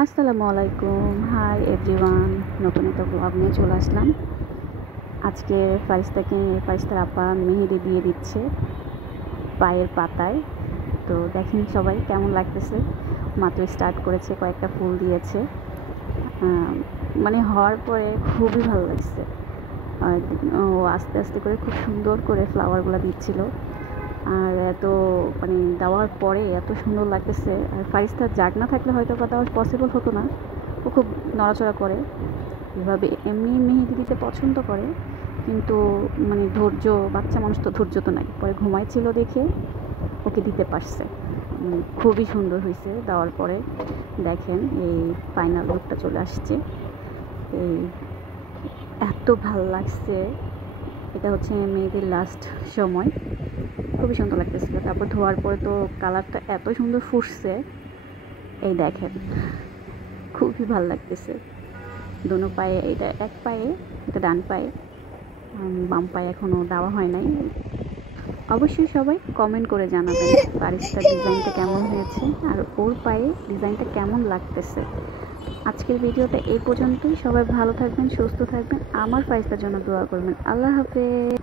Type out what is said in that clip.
আসসালামু আলাইকুম, hi everyone. নতুন একটা ব্লগ নিয়ে চলে আসলাম। আজকে ফারিস্তার আপা মেহেদি দিয়ে দিচ্ছে পায়ের পাতায়। তো দেখেন সবাই কেমন লাগতেছে। মাত্র স্টার্ট করেছে, কয়েকটা ফুল দিয়েছে। মানে হওয়ার পরে খুবই ভালো লাগছে। আর ও আস্তে আস্তে করে খুব সুন্দর করে ফ্লাওয়ারগুলো দিচ্ছিল। আর এত মানে দেওয়ার পরে এত সুন্দর লাগতেছে। আর ফারিস্তার জাগ না থাকলে হয়তো বা দেওয়া পসিবল হতো না। ও খুব নড়াচড়া করে, এভাবে এমনি মেহেদি দিতে পছন্দ করে, কিন্তু মানে ধৈর্য, বাচ্চা মানুষ তো ধৈর্য তো নাই। পরে ঘুমাইছিল দেখে ওকে দিতে পারছে। খুবই সুন্দর হয়েছে দেওয়ার পরে। দেখেন এই ফাইনাল লুকটা চলে আসছে। এই এত ভাল লাগছে। এটা হচ্ছে মেয়েদের লাস্ট সময়, খুবই সুন্দর লাগতেছিল। তারপর ধোয়ার পরে তো কালারটা এত সুন্দর ফুটছে, এই দেখেন খুবই ভাল লাগতেছে। দোনো পায়ে, এটা এক পায়ে, এটা ডান পায়ে, বাম পায়ে এখনও দেওয়া হয় নাই। অবশ্যই সবাই কমেন্ট করে জানাবেন ফারিস্তার ডিজাইনটা কেমন হয়েছে আর ওর পায়ে ডিজাইনটা কেমন লাগতেছে। আজকের ভিডিওটা এই পর্যন্তই। সবাই ভালো থাকবেন, সুস্থ থাকবেন, আমার ফারিস্তার জন্য দোয়া করবেন। আল্লাহ হাফেজ।